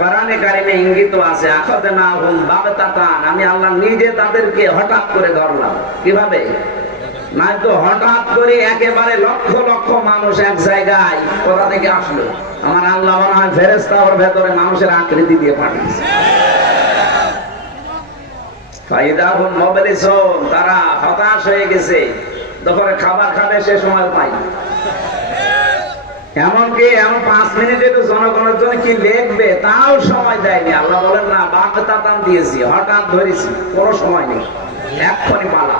কোরআনে কারিমে ইঙ্গিত আছে, আখাযনাহুম বাগতাতান, আমি আল্লাহ নিজে তাদেরকে হঠাৎ করে ধরলাম। কিভাবে? না তো হঠাৎ করে একেবারে লক্ষ লক্ষ মানুষ এক জায়গায় কোথা থেকে আসলো? আমার আল্লাহ মনে হয় ফেরেশতা ওর ভেতরে মানুষের আকৃতি দিয়ে পাঠিয়েছে। ফাইদাহুম মুবলিসুন, তারা হতাশ হয়ে গেছে, দুপুরে খাবার খাবে সে সময় পাই। এমনকি এমন 5 মিনিটে তো জনগণের জন্য কি লিখবে তাও সময় দেয়নি। আল্লাহ বলেন না, বাগতাতান দিয়েছি, হঠাৎ ধরেছি, কোনো সময় নেই, এক্ষুনি পালা।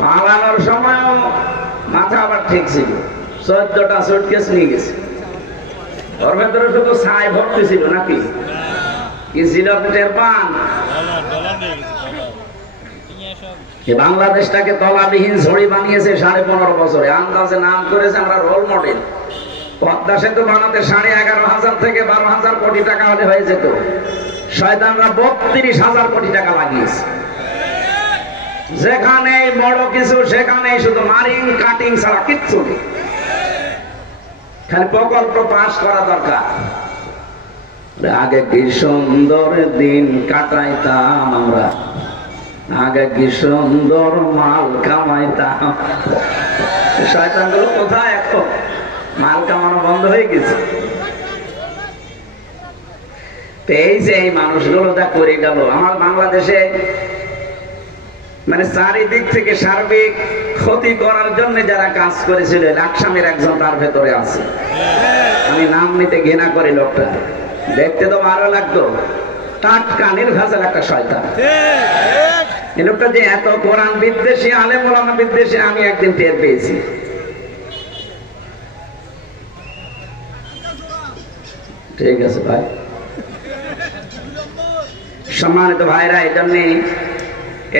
পালানোর সময়ও মাথা আবার ঠিক ছিল, 14টা সুটকেস নিয়ে গেছে, ওর ভেতরে শুধু ছাই ভর্তি ছিল নাকি কি ছিল আপনি টের পান? বাংলাদেশটাকে তলাবিহীন ঝড়ি বানিয়েছে 15.5 বছরে, আন্দাজে নাম করেছে আমরা রোল মডেল। পদ্মা সেতু বানাতে 11,500 থেকে 12,000 কোটি টাকা হলে হয়ে যেত, শয়তানরা 32,000 কোটি টাকা লাগিয়েছে। যেখানে বড় কিছু সেখানে শুধু মারিং কাটিং ছাড়া কিচ্ছু নেই, খালি প্রকল্প পাস করা দরকার। আগে কি সুন্দর দিন কাটাইতাম আমরা, আগে কি সুন্দর মাল কামাইতাম। শয়তানগুলো কোথায়? এখন মাল কামানো বন্ধ হয়ে গেছে। এই যে এই মানুষগুলো যা করে গেল আমার বাংলাদেশে, মানে চারিদিক থেকে সার্বিক ক্ষতি করার জন্য যারা কাজ করেছিল, লাকসামের একজন তার ভেতরে আছে। আমি নাম নিতে ঘৃণা করি, লোকটা দেখতে তো ভালো লাগতো, টাটকা নির্ভেজাল একটা শয়তান। এই লোকটা যে এত কোরআন বিদ্বেষী, আলেম ওলামা বিদ্বেষী, আমি একদিন টের পেয়েছি। ঠিক আছে ভাই, সম্মানিত ভাইরা, এই জন্য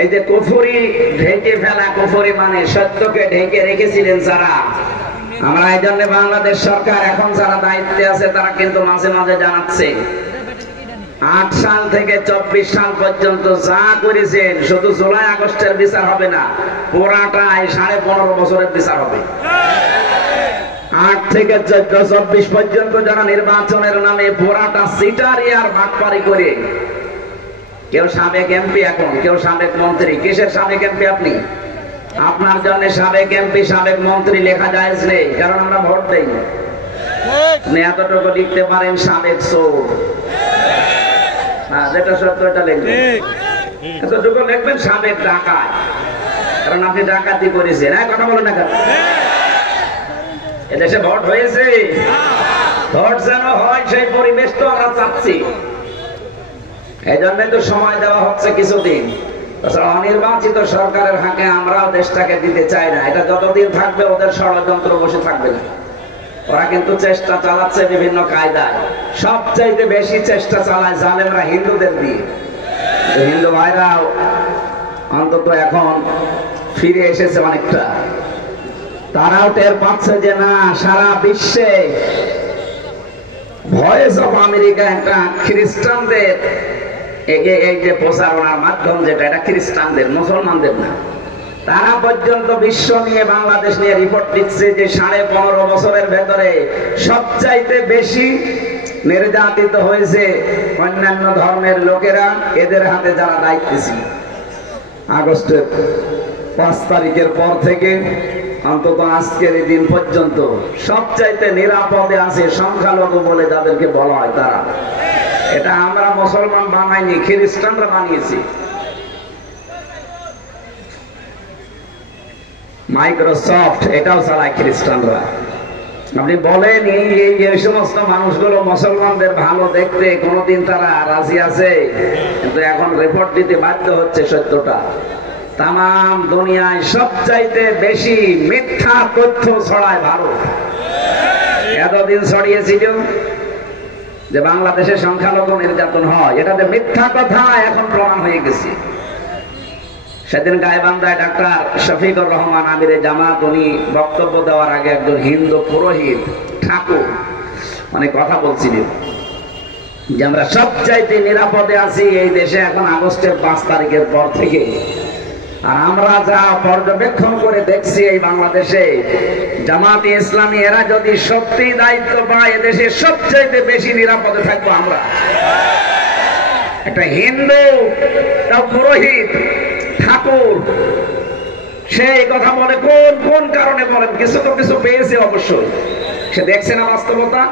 এই যে কুফরি ঢেকে ফেলা, কুফরি মানে সত্যকে ঢেকে রেখেছিলেন যারা, আমরা এই জন্য বাংলাদেশ সরকার এখন যারা দায়িত্বে আছে তারা কিন্তু মাঝে মাঝে জানাচ্ছে 8 সাল থেকে 24 সাল পর্যন্ত যা করেছেন, শুধু জুলাই আগস্টের বিচার হবে না, পুরাটাই 15.5 বছরের বিচার হবে। 8 থেকে 14-24 পর্যন্ত যারা নির্বাচনের নামে পুরাটা সিটারি আর ভাগপারি করে, কেউ সাবেক এমপি, এখন কেউ সাবেক মন্ত্রী। কিসের সাবেক এমপি আপনি? আপনার জন্য সাবেক এমপি সাবেক মন্ত্রী লেখা যায় নেই, কারণ আমরা ভোট দেই। আপনি এতটুকু লিখতে পারেন সাবেক চোর, হ্যাঁ যেটা সত্য এটা লিখবেন। এতটুকু লিখবেন সাবেক ডাকাত, কারণ আপনি ডাকাতি করেছেন। হ্যাঁ কথা বলেন না, কারণ এদেশে ভোট হয়েছে, ভোট যেন হয় সেই পরিবেশ তো আমরা চাচ্ছি। এই জন্যই তো সময় দেওয়া হচ্ছে কিছুদিন। অনির্বাচিত সরকারের হাতে আমরাও দেশটাকে দিতে চাই না। এটা যতদিন থাকবে ওদের ষড়যন্ত্র বসে থাকবে না। ওরা কিন্তু চেষ্টা চালাচ্ছে বিভিন্ন কায়দায়, সবচাইতে বেশি চেষ্টা চালায় জালেমরা হিন্দুদের দিয়ে। হিন্দু ভাইরাও অন্তত এখন ফিরে এসেছে অনেকটা, তারাও টের পাচ্ছে যে না, সারা বিশ্বে ভয়েস অফ আমেরিকা একটা খ্রিস্টানদের এই যে প্রচারণার মাধ্যম, যেটা এটা খ্রিস্টানদের, মুসলমানদের না। তারা পর্যন্ত বিশ্ব নিয়ে, বাংলাদেশ নিয়ে রিপোর্ট দিচ্ছে যে 15.5 বছরের ভেতরে সবচাইতে বেশি নির্যাতিত হয়েছে অন্যান্য ধর্মের লোকেরা, এদের হাতে যারা দায়িত্বে ছিল। আগস্টের 5 তারিখের পর থেকে অন্তত আজকের এই দিন পর্যন্ত সবচাইতে নিরাপদে আছে সংখ্যালঘু বলে যাদেরকে বলা হয় তারা। এটা আমরা মুসলমান বানাইনি, খ্রিস্টানরা বানিয়েছি। মাইক্রোসফট এটাও চালায় খ্রিস্টানরা। আপনি বলেন এই সমস্ত মানুষগুলো মুসলমানদের ভালো দেখতে কোনদিন তারা রাজি আছে? কিন্তু এখন রিপোর্ট দিতে বাধ্য হচ্ছে সত্যটা। তাম দুনিয়ায় সবচাইতে বেশি মিথ্যা তথ্য ছড়ায় ভারত। এতদিন ছড়িয়েছিল যে বাংলাদেশে সংখ্যালঘু নির্যাতন হয়, এটা যে মিথ্যা কথা এখন প্রমাণ হয়ে গেছে। সেদিন গাইবান্ধায় ডাক্তার শফিকুর রহমান আমিরে জামাত, উনি বক্তব্য দেওয়ার আগে একজন হিন্দু পুরোহিত ঠাকুর মানে কথা বলছিলেন যে আমরা সবচাইতে নিরাপদে আছি এই দেশে এখন আগস্টের 5 তারিখের পর থেকে। আর আমরা যা পর্যবেক্ষণ করে দেখছি এই বাংলাদেশে, জামাতে ইসলামী এরা যদি সত্যি দায়িত্ব পায়, এদেশে সবচেয়ে বেশি নিরাপদে থাকবো আমরা। একটা হিন্দু পুরোহিত ঠাকুর সেই কথা বলে কোন কোন কারণে বলেন, কিছু তো কিছু পেয়েছে অবশ্যই, সে দেখছে না বাস্তবতা।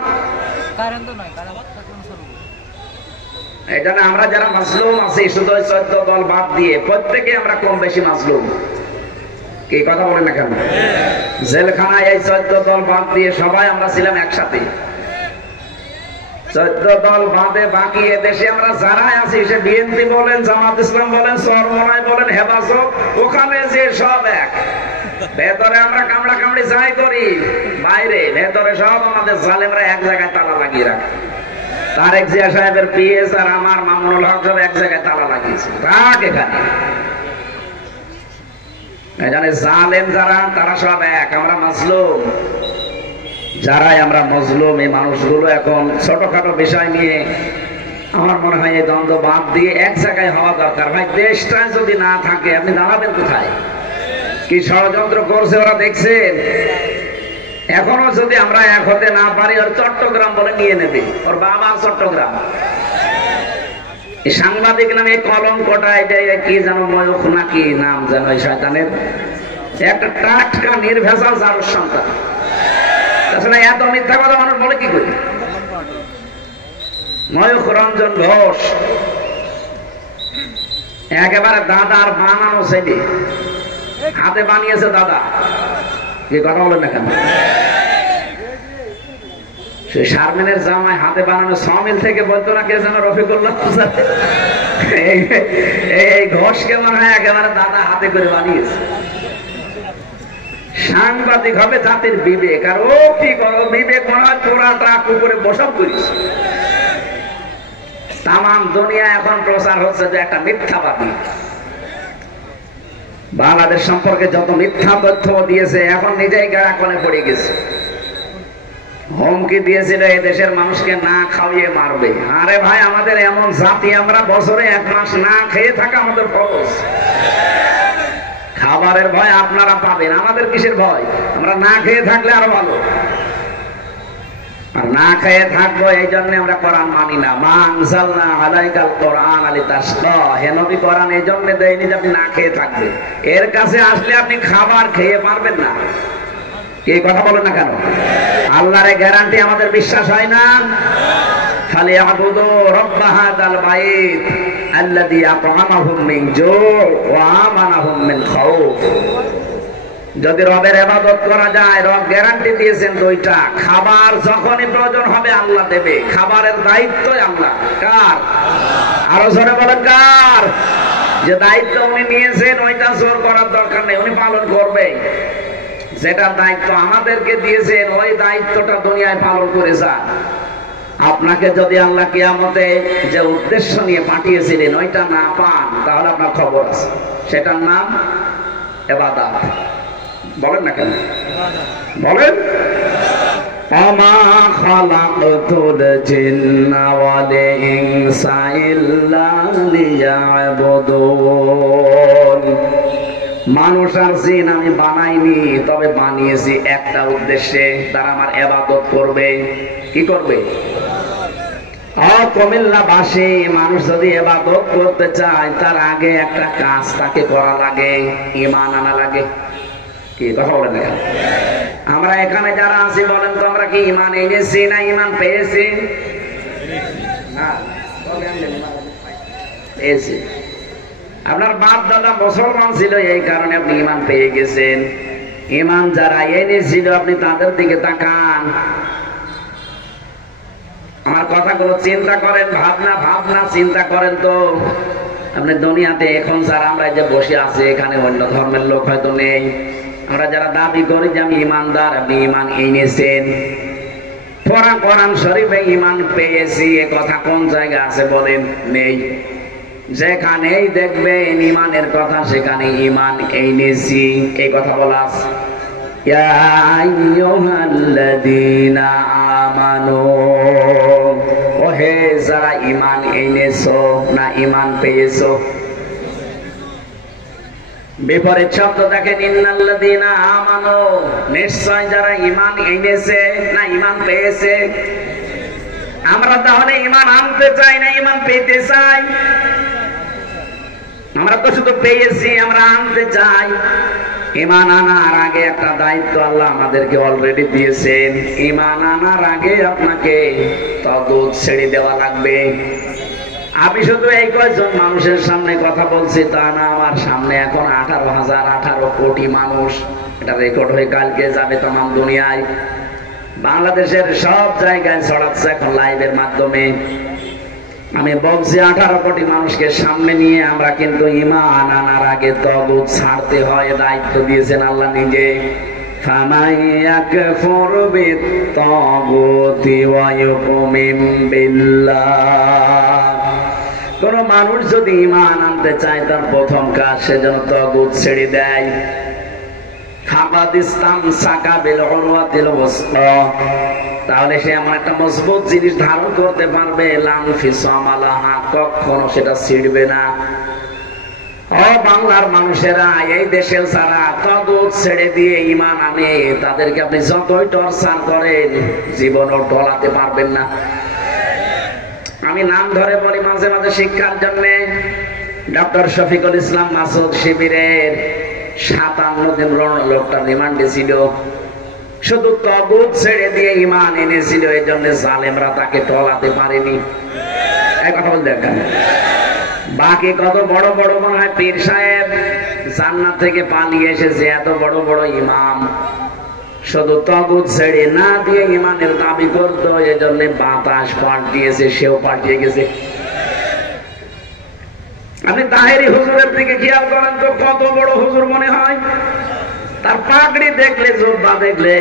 এই জন্য আমরা যারা মাসলুম আছি, শুধু 14 দল বাদ দিয়ে প্রত্যেকে আমরা কম বেশি মাসলুম। কি কথা বলেন না কেন? জেলখানায় এই 14 দল বাদ দিয়ে সবাই আমরা ছিলাম একসাথে। 14 দল বাদে বাকি এদেশে আমরা যারাই আছি, সে বিএনপি বলেন, জামাত ইসলাম বলেন, চরমনাই বলেন, হেফাজত, ওখানে যে সব এক। ভেতরে আমরা কামড়া কামড়ি যাই করি, বাইরে ভেতরে সব আমাদের জালেমরা এক জায়গায় তালা লাগিয়ে রাখে। তারেক জিয়া সাহেবের পিএস আর আমার মামুনুল হক সব এক জায়গায় তালা লাগিয়েছে, রাখ এখানে। এখানে জালেম যারা, তারা সব এক, আমরা মাজলুম। যারাই আমরা মজলুম, এই মানুষগুলো এখন ছোটখাটো বিষয় নিয়ে আমার মনে হয় এই দ্বন্দ্ব বাদ দিয়ে এক জায়গায় হওয়া দরকার। ভাই দেশটা যদি না থাকে আপনি দাঁড়াবেন কোথায়? কি ষড়যন্ত্র করছে ওরা দেখছেন। এখনো যদি আমরা এক হতে না পারি, ওর চট্টগ্রাম বলে নিয়ে নেবে, ওর বাবা চট্টগ্রাম। সাংবাদিক নামে কলঙ্কটা, এটা কি যেন ময়ূখ নাকি নাম যেন, এই শয়তানের একটা টাটকা নির্ভেজাল জারুর সন্তান। আসলে এত মিথ্যা কথা মানুষ বলে কি করি? ময়ূখ রঞ্জন ঘোষ একেবারে দাদার বানানো ছেলে, হাতে বানিয়েছে দাদা। কি কথা বলেন না কেন? সে শারমিনের জামাই হাতে বানানো সমিল থেকে বলতো না কে যেন, রফিকুল্লাহ। এই ঘোষকে মনে হয় একেবারে দাদা হাতে করে বানিয়েছে। সাংবাদিক হবে জাতির বিবেক, আর ও কি করো বিবেক মনে হয় তোরা ট্রাক উপরে বসাব করিস। তামাম দুনিয়া এখন প্রচার হচ্ছে যে একটা মিথ্যাবাদী। বাংলাদেশ সম্পর্কে যত মিথ্যা তথ্য দিয়েছে, এখন নিজেই গাড়াকলে পড়ে গেছে। হুমকি দিয়েছিল এই দেশের মানুষকে না খাওয়িয়ে মারবে। আরে ভাই, আমাদের এমন জাতি, আমরা বছরে 1 মাস না খেয়ে থাকা আমাদের ফরজ। খাবারের ভয় আপনারা পাবেন, আমাদের কিসের ভয়? আমরা না খেয়ে থাকলে আরো ভালো। আর না খেয়ে থাকবো এই জন্য আমরা কোরআন মানি না। মা আনজালনা আলাইকাল কোরআন লিতাশকা, হে নবী কোরআন এই জন্য দেয়নি যে আপনি না খেয়ে থাকবেন। এর কাছে আসলে আপনি খাবার খেয়ে পারবেন না। এই কথা বলেন না কেন? আল্লাহর গ্যারান্টি আমাদের বিশ্বাস হয় না? খালি আবুদু রব্বা হাযাল বাইত আল্লাযী আত'আমাহুম মিন জু' ওয়া আমানাহুম মিন খাউফ। যদি রবের ইবাদত করা যায়, রব গ্যারান্টি দিয়েছেন দুইটা। খাবার যখনই প্রয়োজন হবে আল্লাহ দেবে, খাবারের দায়িত্ব আল্লাহ। কার? আরো জোরে বলেন কার? যে দায়িত্ব উনি নিয়েছেন ওইটা জোর করার দরকার নেই, উনি পালন করবে। যেটা দায়িত্ব আমাদেরকে দিয়েছেন, ওই দায়িত্বটা দুনিয়ায় পালন করে যান। আপনাকে যদি আল্লাহ কিয়ামতে যে উদ্দেশ্য নিয়ে পাঠিয়েছিলেন ওইটা না পান, তাহলে আপনার খবর আছে। সেটার নাম ইবাদত। বলেন না কেন? বলেন। আমা খালাকতুল জিন্না ওয়াল ইনসা ইল্লা লিয়াবুদুন। মানুষ আর জিন আমি বানাইনি, তবে বানিয়েছি একটা উদ্দেশ্যে, তারা আমার ইবাদত করবে। কি করবে? কুমিল্লাবাসী মানুষ যদি ইবাদত করতে চায়, তার আগে একটা কাজ তাকে করা লাগে, ঈমান আনা লাগে। কি কথা বলেন না? আমরা এখানে যারা আছি বলেন তো, আমরা কি ঈমান এনেছি না ঈমান পেয়েছি? পেয়েছি। আপনার বাপ দাদা মুসলমান ছিল, এই কারণে আপনি ঈমান পেয়ে গেছেন। ঈমান যারা এনেছিল আপনি তাদের দিকে তাকান। আমার কথাগুলো চিন্তা করেন, ভাবনা চিন্তা করেন তো। আপনি দুনিয়াতে এখন যারা আমরা যে বসে আছি, এখানে অন্য ধর্মের লোক হয়তো নেই। আমরা যারা দাবি করি যে আমি ইমানদার, আপনি ঈমান এনেছেন। পড়া কোরআন শরীফে ঈমান পেয়েছি, এ কথা কোন জায়গা আছে বলেন? নেই। যেখানেই দেখবেন ঈমানের কথা, সেখানে ঈমান এনেছি এই কথা বলা আছে। ইয়া আইয়ুহাল্লাযীনা আমানু, ওহে যারা ঈমান এনেছো না ঈমান পেয়েছো। বিপরীত শব্দ দেখেন, ইন্নাল্লাযীনা আমানু, নিশ্চয় যারা ঈমান এনেছে না ঈমান পেয়েছে। আমরা তাহলে ঈমান আনতে চাই না ঈমান পেতে চাই? আমরা তো শুধু পেয়েছি, আমরা আনতে চাই। ঈমান আনার আগে একটা দায়িত্ব আল্লাহ আমাদেরকে অলরেডি দিয়েছেন। ঈমান আনার আগে আপনাকে তাগুত ছেড়ে দেওয়া লাগবে। আমি শুধু এই কয়েকজন মানুষের সামনে কথা বলছি তা না, আমার সামনে এখন 18 কোটি মানুষ। এটা রেকর্ড হয়ে কালকে যাবে তমাম দুনিয়ায়। বাংলাদেশের সব জায়গায় ছড়াচ্ছে এখন লাইভের মাধ্যমে। আমি বলছি 18 কোটি মানুষকে সামনে নিয়ে আমরা কিন্তু ঈমান আনার আগে তাগুত ছাড়তে হয়, দায়িত্ব দিয়েছেন আল্লাহ নিজে। ফামান ইয়াকফুর বিত-তাগুতি ওয়া ইউমিন বিল্লাহ। কোন মানুষ যদি ঈমান আনতে চায় তার প্রথম কাজ সে যেন তাগুত ছেড়ে দেয়। ফাকাদ ইসতামসাকা বিল উরওয়াতিল ওয়াসকা, তাহলে সে এমন একটা মজবুত জিনিস ধারণ করতে পারবে, লাম ফিসামা লাহা, কখনো সেটা ছিড়বে না। ও বাংলার মানুষেরা, এই দেশের যারা তাগুত ছেড়ে দিয়ে ঈমান আনে তাদেরকে আপনি যতই টর্চার করেন জীবনও টলাতে পারবেন না। আমি নাম ধরে বলি মাঝে মাঝে শিক্ষার জন্য। ডক্টর শফিকুল ইসলাম মাসুদ শিবিরের 57 দিন লোকটা রিমান্ডে ছিল, শুধু তাগুত ছেড়ে দিয়ে ঈমান এনেছিল। এই জন্য জালেমরা তাকে টলাতে পারেনি। এই কথা বলতে দেখেন, বাকি কত বড় বড় মনে হয় পীর সাহেব জান্নাত থেকে পালিয়ে এসেছে, এত বড় বড় ইমাম শুধু তাগুত ছেড়ে না দিয়ে ঈমানের দাবি করত। এজন্য বাতাস পাল্টিয়েছে, সেও পাল্টিয়ে গেছে। আপনি তাহেরি হুজুরের দিকে খেয়াল করেন তো, কত বড় হুজুর মনে হয়। তার পাগড়ি দেখলে, জুব্বা দেখলে,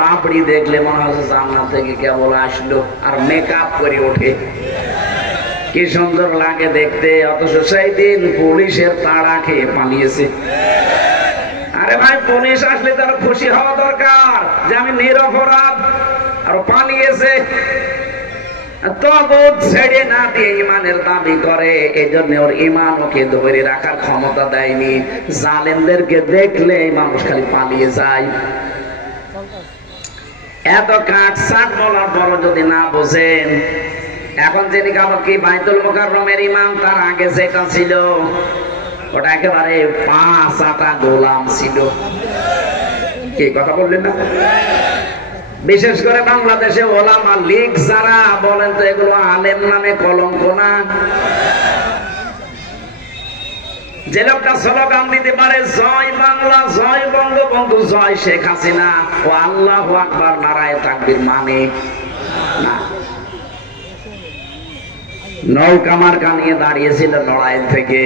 বাপড়ি দেখলে মনে হয় জান্নাত থেকে কেবল আসলো। আর মেকআপ করে ওঠে, কি সুন্দর লাগে দেখতে। অথচ সেই দিন পুলিশের তাড়া খেয়ে পালিয়েছে। আরে ভাই, পুলিশ আসলে তার খুশি হওয়া দরকার যে আমি নিরপরাধ, আর পালিয়েছে। তাগুত ছেড়ে না দিয়ে ঈমানের দাবি করে, এজন্য ওর ঈমান ওকে ধরে রাখার ক্ষমতা দেয়নি। জালেমদেরকে দেখলে মানুষ খালি পালিয়ে যায়। এত কাটছাট বলার পর যদি না বোঝেন, এখন যিনি কালো কি বাইতুল মুকাররমের ইমাম, তার আগে যেটা ছিল ওটা একেবারে 5 আটা গোলাম ছিল। কি কথা বললেন না? বিশেষ করে বাংলাদেশে ওলামা লীগ যারা বলেন তো, এগুলো আলেম নামে কলঙ্ক না? যে লোকটা স্লোগান দিতে পারে জয় বাংলা, জয় বঙ্গবন্ধু, জয় শেখ হাসিনা, ও আল্লাহু আকবার নারায়ে তাকবীর মানে না। নৌকা মার্কা নিয়ে দাঁড়িয়েছিল লড়াই থেকে।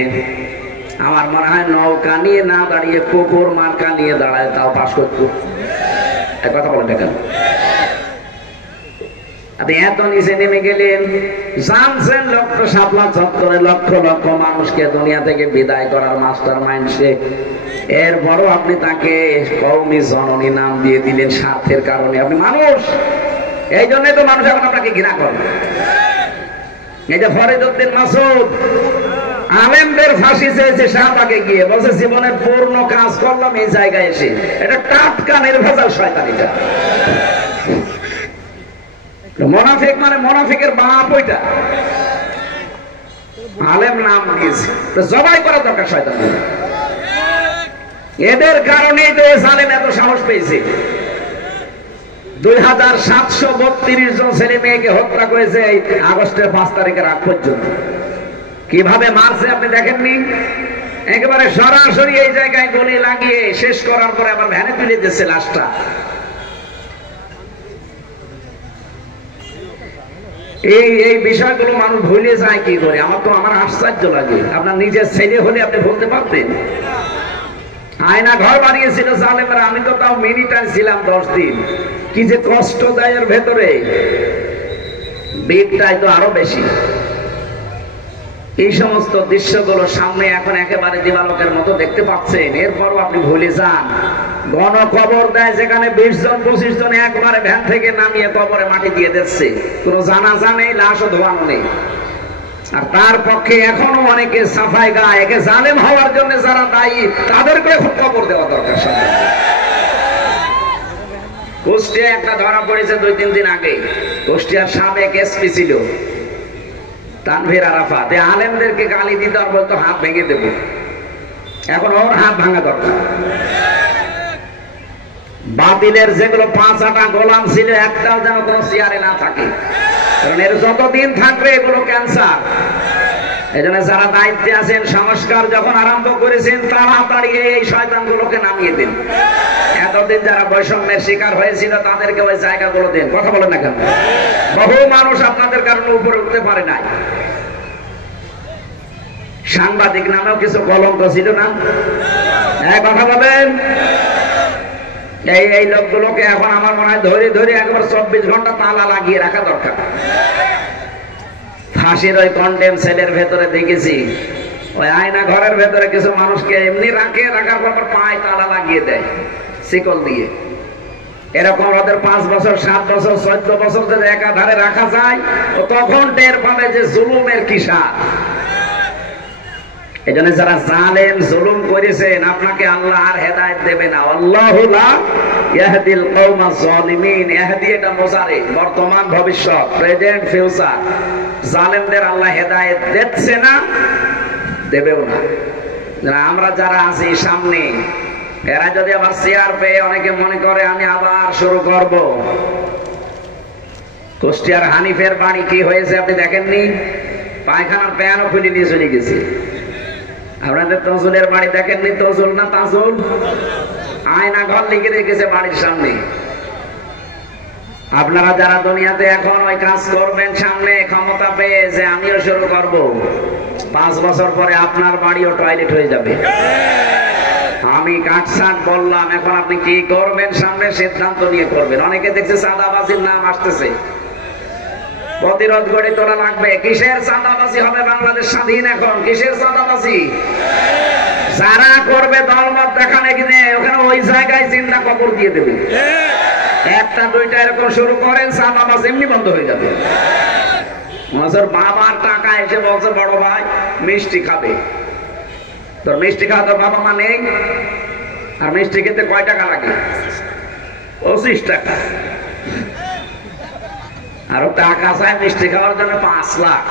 আমার মনে হয় নৌকা নিয়ে না দাঁড়িয়ে কুকুর মার্কা নিয়ে দাঁড়ায় তাও পাশ করতো। কথা বলেন কেন? আপনি এত নিচে নেমে গেলেন, জানছেন লক্ষ শাপলা চত্বরে লক্ষ লক্ষ মানুষকে দুনিয়া থেকে বিদায় করার মাস্টার মাইন্ড সে। এরপরও আপনি তাকে কওমি জননী নাম দিয়ে দিলেন স্বার্থের কারণে। আপনি মানুষ, এই জন্যই তো মানুষ এখন আপনাকে ঘৃণা করে। এই যে ফরিদউদ্দিন মাসুদ আলেমদের ফাঁসি চেয়েছে শাহবাগে গিয়ে, বলছে জীবনের পূর্ণ কাজ করলাম এই জায়গায় এসে। এটা টাটকা নির্ভেজাল শয়তানিটা। মুনাফিক মানে মুনাফিকের বাপ ওইটা। আলেম নাম দিয়েছে তো জবাই করা দরকার শয়তান। এদের কারণেই তো জালেম এত সাহস পেয়েছে। 2732 জন ছেলে মেয়েকে হত্যা করেছে এই আগস্টের 5 তারিখের আগ পর্যন্ত। কিভাবে মারছে আপনি দেখেননি? একেবারে সরাসরি এই জায়গায় গলি লাগিয়ে শেষ করার পরে আবার ভ্যানে তুলে দিচ্ছে লাশটা। এই বিষয়গুলো মানুষ ভুলে যায় কি করে? আমার আশ্চর্য লাগে। আপনার নিজের ছেলে হলে আপনি বলতে পারতেন? আয়না ঘর বানিয়েছিল জালেমরা, আমি তো তাও মিনিটাই ছিলাম 10 দিন। কি যে কষ্ট দেয় এর ভেতরে, বিটটাই তো আরো বেশি। এই সমস্ত দৃশ্যগুলো সামনে এখন একেবারে দিবালোকের মতো দেখতে পাচ্ছেন। এরপরও আপনি ভুলে যান। গণকবর দেয় যেখানে 20 জন 25 জন একবারে ভ্যান থেকে নামিয়ে কবরে মাটি দিয়ে দিচ্ছে, কোনো জানাজা নেই, লাশও ধোয়ানো নেই। আর তার পক্ষে এখনো অনেকে সাফাই গায়, একে জালেম হওয়ার জন্য যারা দায়ী তাদেরকে খবর দেওয়া দরকার। কুষ্টিয়া একটা ধরা পড়েছে 2-3 দিন আগে, কুষ্টিয়ার সাবেক এসপি ছিল তানভীর আরাফাত, আলেমদেরকে গালি দিতে আর বলতো হাত ভেঙে দেব। এখন ওর হাত ভাঙা দরকার। বাতিলের যেগুলো 5-8টা গোলাম ছিল একটাও যেন কোনো চেয়ারে না থাকে, কারণ এর যতদিন থাকবে এগুলো ক্যান্সার। এজন্য যারা দায়িত্বে আছেন, সংস্কার যখন আরম্ভ করেছেন তাড়াতাড়ি এই শয়তানগুলোকে নামিয়ে দিন। এতদিন যারা বৈষম্যের শিকার হয়েছিল তাদেরকে ওই জায়গাগুলো দিন। কথা বলেন না কেন? বহু মানুষ আপনাদের কারণে উপরে উঠতে পারে নাই। সাংবাদিক নামেও কিছু কলঙ্ক ছিল না? কথা বলেন। এই লোকগুলোকে এখন আমার মনে হয় ধরে ধরে একবার 24 ঘন্টা তালা লাগিয়ে রাখা দরকার। ফাঁসির ওই কন্ডেম সেলের ভেতরে দেখেছি, ওই আয়না ঘরের ভেতরে কিছু মানুষকে এমনি রাখার পর পায়ে তালা লাগিয়ে দেয় শিকল দিয়ে। এরকম ওদের 5 বছর 7 বছর 14 বছর যদি একাধারে রাখা যায়, তখন টের পাবে যে জুলুমের কি স্বাদ। এজন্য যারা জালেম জুলুম করেছেন আপনাকে আল্লাহ আর হেদায়েত দেবে না। আল্লাহু লা ইয়াহদিল কওমাজ জালিমিন। ইহদি এটা মুজারে, বর্তমান ভবিষ্যৎ, প্রেজেন্ট ফিউচার। জালেমদের আল্লাহ হেদায়েত দিচ্ছে না, দেবেও না। আমরা যারা আছি সামনে, এরা যদি আবার চেয়ার পেয়ে অনেকে মনে করে আমি আবার শুরু করব। কুষ্টিয়ার হানিফের বাড়ি কি হয়েছে আপনি দেখেননি? পায়খানার প্যানও খুলে নিয়ে চলে গেছে। আপনাদের তজুলের বাড়ি দেখেননি? তজুল না তাজুল, আয়না ঘর লিখে রেখেছে বাড়ির সামনে। আপনারা যারা দুনিয়াতে এখন ওই কাজ করবেন সামনে ক্ষমতা পেয়ে যে আমিও শুরু করব, 5 বছর পরে আপনার বাড়িও টয়লেট হয়ে যাবে। আমি কাটছাট বললাম, এখন আপনি কি করবেন সামনে সিদ্ধান্ত নিয়ে করবেন। অনেকে দেখছে চাঁদাবাজির নাম আসতেছে, প্রতিরোধ গড়ে তোলা লাগবে। কিসের চাঁদাবাজি হবে? বাংলাদেশ স্বাধীন এখন, কিসের চাঁদাবাজি? যারা করবে দলমত দেখানে কিনে ওখানে ওই জায়গায় চিন্তা কবর দিয়ে দেবে। 1টা 2টা এরকম শুরু করেন, চাঁদাবাজ এমনি বন্ধ হয়ে যাবে। বাবার টাকা এসে বলছে বড় ভাই মিষ্টি খাবে, তোর মিষ্টি খাওয়া তোর বাবা মা নেই, আর মিষ্টি খেতে কয় টাকা লাগে? 25 টাকা। আর টাকা চায় মিষ্টি খাওয়ার জন্য 5 লাখ।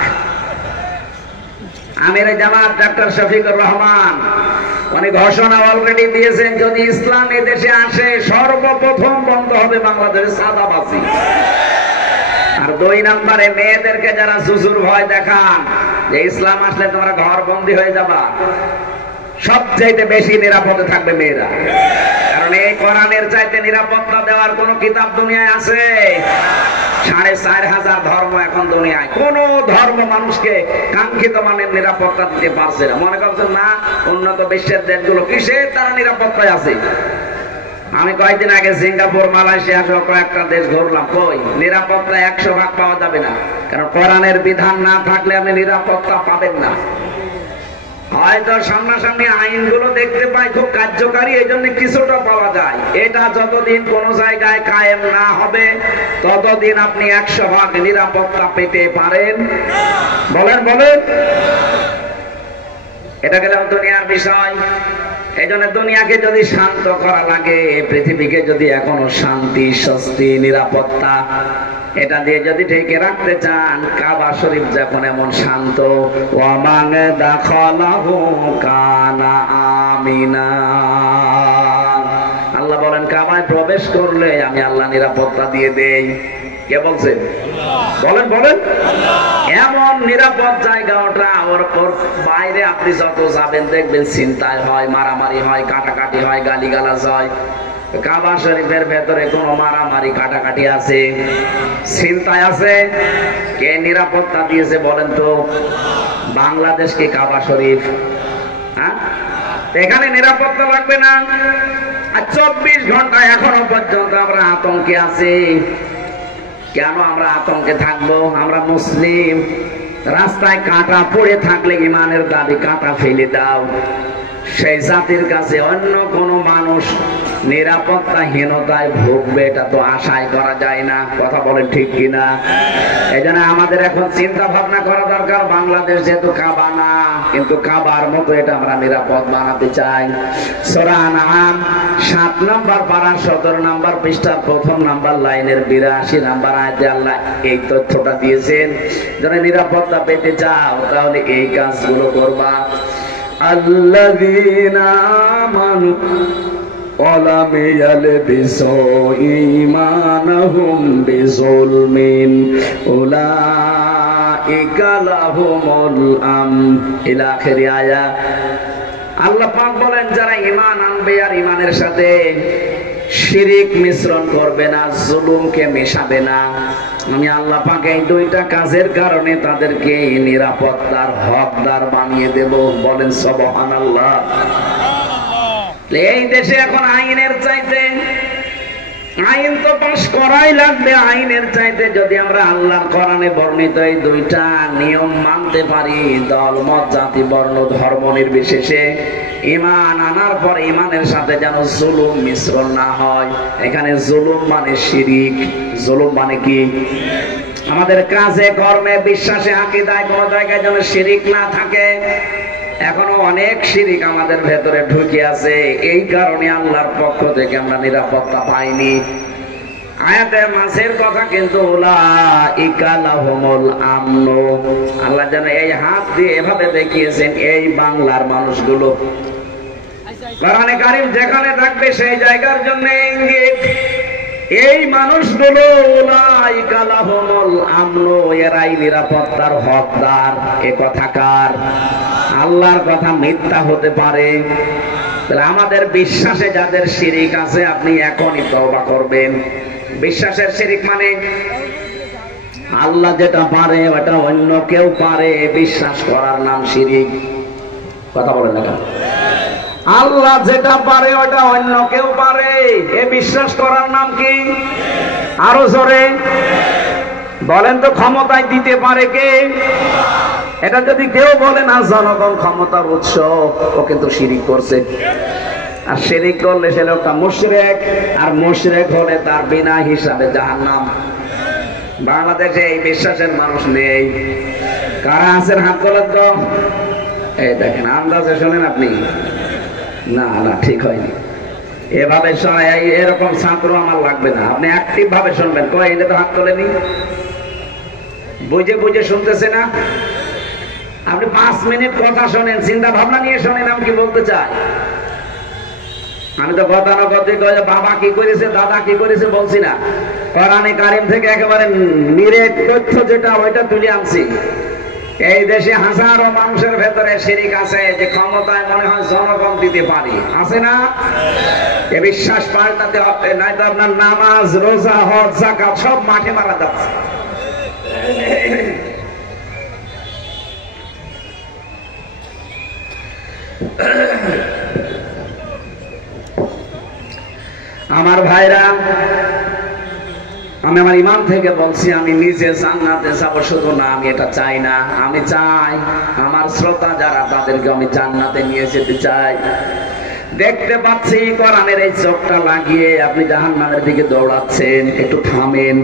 আমিরে জামাত ডক্টর শফিকুর রহমান উনি ঘোষণা অলরেডি দিয়েছেন, যদি ইসলাম এদেশে আসে সর্বপ্রথম বন্ধ হবে বাংলাদেশের চাঁদাবাজি। আর 2 নম্বরে মেয়েদেরকে যারা জুজুর ভয় দেখান যে ইসলাম আসলে তোমরা ঘর বন্দী হয়ে যাবা, সবচাইতে বেশি নিরাপদে থাকবে মেয়েরা। কারণ এই কোরআনের চাইতে নিরাপত্তা দেওয়ার কোন কিতাব দুনিয়ায় আছে? 4500 ধর্ম এখন দুনিয়ায়, কোন ধর্ম মানুষকে কাঙ্ক্ষিত মানের নিরাপত্তা দিতে পারছে না। মনে করছেন না উন্নত বিশ্বের দেশগুলো কিসের তারা নিরাপত্তায় আছে? আমি কয়েকদিন আগে সিঙ্গাপুর, মালয়েশিয়া সহ কয়েকটা দেশ ঘুরলাম, কই নিরাপত্তা 100% পাওয়া যাবে না। কারণ কোরআনের বিধান না থাকলে আপনি নিরাপত্তা পাবেন না। হয়তো সামনাসামনি আইনগুলো দেখতে পাই খুব কার্যকারী, এই জন্য কিছুটা পাওয়া যায়। এটা যতদিন কোন জায়গায় কায়েম না হবে ততদিন আপনি 100% নিরাপত্তা পেতে পারেন। বলেন বলেন, এটা গেল দুনিয়ার বিষয়। এই জন্য দুনিয়াকে যদি শান্ত করা লাগে, পৃথিবীকে যদি এখনো শান্তি, স্বস্তি, নিরাপত্তা এটা দিয়ে যদি ঢেকে রাখতে চান, কাবা শরীফ যখন এমন শান্ত, ওয়ামান দাখালাহু কানা আমিনা। আল্লাহ বলেন কাবায় প্রবেশ করলে আমি আল্লাহ নিরাপত্তা দিয়ে দেই। কে বলছে? বলেন বলেন। এমন নিরাপদ জায়গা ওটা, ওর বাইরে আপনি যত যাবেন দেখবেন ছিনতাই হয়, মারামারি হয়, কাটাকাটি হয়, গালিগালাজ হয়। কাবা শরীফের ভেতরে কোনো মারামারি কাটাকাটি আছে? ছিনতাই আছে? কে নিরাপত্তা দিয়েছে বলেন তো? বাংলাদেশ কি কাবা শরীফ? হ্যাঁ, এখানে নিরাপত্তা লাগবে না। আর 24 ঘন্টা এখনো পর্যন্ত আমরা আতঙ্কে আছি। কেন আমরা আতঙ্কে থাকবো? আমরা মুসলিম। রাস্তায় কাঁটা পড়ে থাকলে ইমানের দাবি কাঁটা ফেলে দাও। সেই জাতির কাছে অন্য কোন মানুষ নিরাপত্তাহীনতায় ভুগবে এটা তো আশাই করা যায় না। কথা বলেন ঠিক কিনা? এই জন্য আমাদের এখন চিন্তা ভাবনা করা দরকার, বাংলাদেশ যেহেতু কাবা না, কিন্তু কাবার মতো এটা আমরা নিরাপদ বানাতে চাই। সূরা আনআম 7 নম্বর পারা 17 নম্বর পৃষ্ঠার প্রথম নম্বর লাইনের 82 নম্বর আয়াতে আল্লাহ এই তথ্যটা দিয়েছেন। যারা নিরাপত্তা পেতে চাও তাহলে এই কাজগুলো করবা। আল্লাযীনা আমানু ওয়ালাম ইয়ালবিসু ঈমানাহুম বিযুলমিন উলাইকা লাহুমুল আমন ইলা আখির আয়াত। আল্লাহ পাক বলেন যারা ঈমান আনবে আর ঈমানের সাথে শিরিক মিশ্রণ করবে না, জুলুমকে মেশাবে না, আমি আল্লাহ পাক এই দুইটা কাজের কারণে তাদেরকে নিরাপত্তার হকদার বানিয়ে দেব। বলেন সুবহানাল্লাহ। এই দেশে এখন আইনের চাইতে আইন তো পাশ করাই লাগবে। আইনের চাইতে যদি আমরা আল্লাহর কোরআনে বর্ণিত এই দুইটা নিয়ম মানতে পারি, দল মত জাতি বর্ণ ধর্ম নির্বিশেষে, ঈমান আনার পর ঈমানের সাথে যেন জুলুম মিশ্রণ না হয়। এখানে জুলুম মানে শিরিক। জুলুম মানে কি? আমাদের কাজে কর্মে বিশ্বাসে আকীদায় কোন জায়গায় যেন শিরিক না থাকে। এখনো অনেক শিরিক আমাদের ভেতরে ঢুকে আছে, এই কারণে আল্লাহর পক্ষ থেকে আমরা নিরাপত্তা পাইনি। আয়াতে মাঝের কথা কিন্তু উলাইকা লাহুমুল আমন, আল্লাহ যেন এই হাত দিয়ে এভাবে দেখিয়েছেন এই বাংলার মানুষগুলো। কোরআনে কারীম যেখানে থাকবে সেই জায়গার জন্য ইঙ্গিত। এই মানুষগুলো উলাইকা লাহুমুল আমন, এরাই নিরাপত্তার হকদার। এ কথা কার? আল্লাহর কথা মিথ্যা হতে পারে? তাহলে আমাদের বিশ্বাসে যাদের শিরিক আছে আপনি এখনই তওবা করবেন। বিশ্বাসের শিরিক মানে আল্লাহ যেটা পারে ওটা অন্য কেউ পারে, বিশ্বাস করার নাম শিরিক। কথা বলেন না কেন? আল্লাহ যেটা পারে ওটা অন্য কেউ পারে, এ বিশ্বাস করার নাম কি? আরো জোরে বলেন তো, ক্ষমতায় দিতে পারে কে? এটা যদি কেউ বলে না জনগণ ক্ষমতার উৎস, ও কিন্তু শিরিক করছে। আর শিরিক করলে সে লোকটা মুশরিক, আর মুশরিক হলে তার বিনা হিসাবে জাহান্নাম। বাংলাদেশে এই বিশ্বাসের মানুষ নেই। কারা আছেন হাত তোলেন তো। এই দেখেন, আন্দাজে শোনেন আপনি। না না, ঠিক হয়নি। এভাবে এরকম ছাত্র আমার লাগবে না। আপনি অ্যাক্টিভ ভাবে শুনবেন। কয় এটা তো হাত তোলেনি, বুঝে বুঝে শুনতেছে না। আপনি 5 মিনিট কথা শোনেন, চিন্তা ভাবনা নিয়ে শোনেন আমি কি বলতে চাই। আমি তো গতানুগতিক বাবা কি করেছে দাদা কি করেছে বলছি না। কোরআনে কারীম থেকে একেবারে নিরেট তথ্য যেটা ওইটা তুলে আনছি। এই দেশে হাজারো মানুষের ভেতরে শিরিক আছে, যে ক্ষমতায় মনে হয় জনগণ দিতে পারি, আছে না? এ বিশ্বাস পাল্টাতে হবে, নাই তো আপনার নামাজ রোজা হজ যাকাত সব মাঠে মারা যাচ্ছে। আমার ভাইরা, আমি আমার ইমান থেকে বলছি, আমি নিজে জান্নাতে যাব শুধু না, আমি এটা চাই না। আমি চাই আমার শ্রোতা যারা তাদেরকে আমি জান্নাতে নিয়ে যেতে চাই। দেখতে পাচ্ছি কোরআনের এই চোখটা লাগিয়ে আপনি জাহান্নামের দিকে দৌড়াচ্ছেন। একটু থামেন।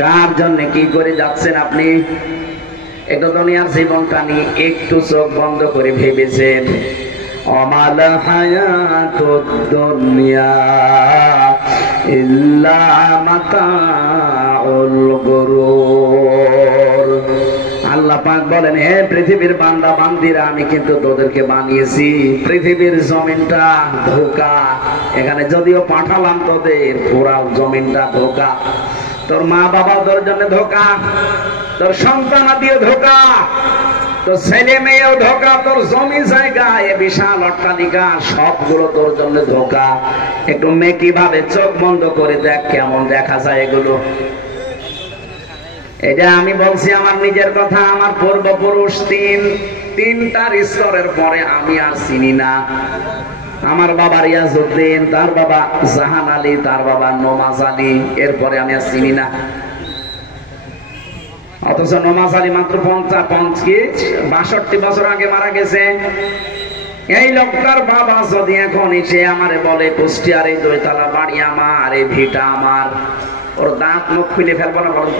কার জন্য কি করে যাচ্ছেন আপনি? একটু দুনিয়ার জীবনটা নিয়ে একটু চোখ বন্ধ করে ভেবেছেন। অমাল হায়াতুদ দুনিয়া ইল্লা মাতাউল গুরুর। আল্লাহ পাক বলেন, হে পৃথিবীর বান্দা বান্দিরা, আমি কিন্তু তোদেরকে বানিয়েছি। পৃথিবীর জমিনটা ধোঁকা। এখানে যদিও পাঠালাম তোদের, পুরা জমিনটা ধোঁকা। তোর মা বাবা তোর জন্য ধোঁকা, তোর সন্তান আদিও ধোঁকা, তোর ছেলে মেয়েও ধোঁকা, তোর জমি জায়গা এ বিশাল অট্টালিকা সবগুলো তোর জন্য ধোঁকা। একটু মেকি ভাবে চোখ বন্ধ করে দেখ কেমন দেখা যায় এগুলো। এটা আমি বলছি আমার নিজের কথা। আমার পূর্বপুরুষ তিনটার স্তরের পরে আমি আর চিনি না। আমার বাবা রিয়াজউদ্দিন, তার বাবা জাহান আলী, তার বাবা নমাজ আলী, এরপরে আমি আর চিনি না। অথচ নমাজ আলী মাত্র 62 বছর আগে মারা গেছে। এই লোকটার বাবা যদি এখন এসে আমারে বলে কুষ্টিয়ার এই দোতলা বাড়ি আমার, এই ভিটা আমার, ওর দাঁত মুখ খুলে ফেলবো না বলো?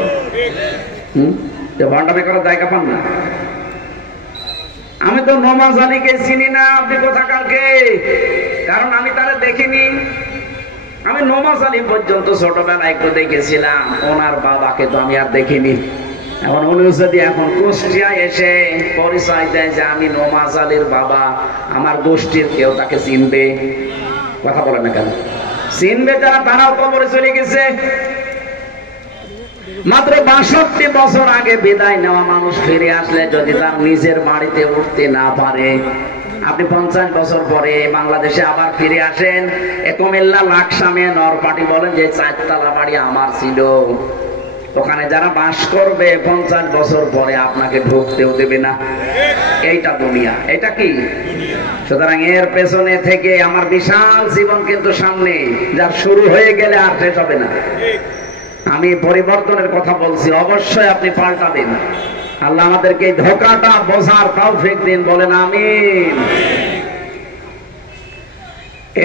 ভণ্ডামি করার জায়গা পান না। আমি তো নওয়াজ আলীকে চিনি না, আপনি কোথাকার কে? কারণ আমি তারে দেখিনি। আমি নওয়াজ আলী পর্যন্ত ছোটবেলায় একটু দেখেছিলাম, ওনার বাবাকে তো আমি আর দেখিনি। এখন উনি যদি এখন কুষ্টিয়ায় এসে পরিচয় দেয় যে আমি নওয়াজ আলীর বাবা, আমার গোষ্ঠীর কেউ তাকে চিনবে? কথা বলে না কেন? চিনবে যারা, তারাও কবরে চলে গেছে। মাত্র 62 বছর আগে বিদায় নেওয়া মানুষ ফিরে আসলে যদি তার নিজের বাড়িতে উঠতে না পারে, আপনি 50 বছর পরে বাংলাদেশে আবার ফিরে আসেন, কুমিল্লা লাকসামে নরপাটি বলেন যে 4 তলা বাড়ি আমার ছিল, ওখানে যারা বাস করবে 50 বছর পরে আপনাকে ঢুকতেও দেবে না। এইটা দুনিয়া, এটা কি? সুতরাং এর পেছনে থেকে আমার বিশাল জীবন কিন্তু সামনে, যার শুরু হয়ে গেলে আর শেষ হবে না। আমি পরিবর্তনের কথা বলছি, অবশ্যই আপনি পাল্টাবেন। আল্লাহ আমাদেরকে এই ধোঁকাটা বোঝার তৌফিক দিন, বলেন আমিন।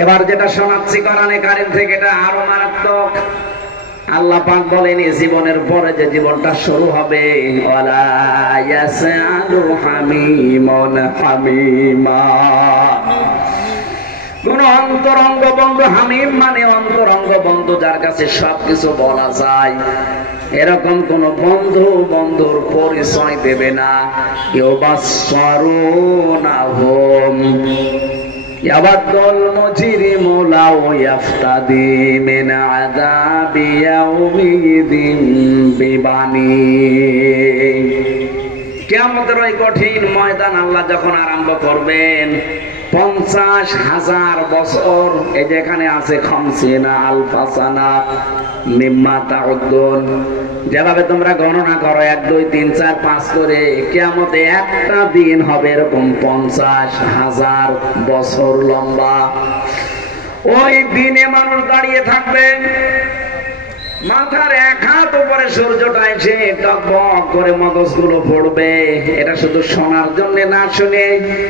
এবার যেটা শোনাচ্ছি কোরআনে কারীম থেকে, এটা আরো মারাত্মক। আল্লাহ পাক বলেন এই জীবনের পরে যে জীবনটা শুরু হবে, ওয়ালা ইয়াসআলু হামিমুন হামিমা। কোন অন্তরঙ্গ বন্ধু, হামিম মানে অন্তরঙ্গ বন্ধু, যার কাছে সবকিছু বলা যায়, এরকম কোন বন্ধু বন্ধুর পরিচয় দেবে না। ইউবাসসারুনাহুম ইয়াবাদুল মুজরিমু লাউ ইয়াফতাদি মিন আযাবি ইয়াউমিদিন বিবানি। কিয়ামতের ওই কঠিন ময়দান আল্লাহ যখন আরম্ভ করবেন, 50,000 বছর, এই যেখানে আছে 50 আলফা সানা মিম্মা তাউদ্দুন, যেভাবে তোমরা গণনা করো 1 2 3 4 5 করে, কিয়ামতে একটা দিন হবে এরকম 50,000 বছর লম্বা। ওই দিনে মানুষ দাঁড়িয়ে থাকবে, মাথার 1 হাত উপরে সূর্যটা এসে টকবক করে মগজগুলো পড়বে। এটা শুধু শোনার জন্য না, শুনে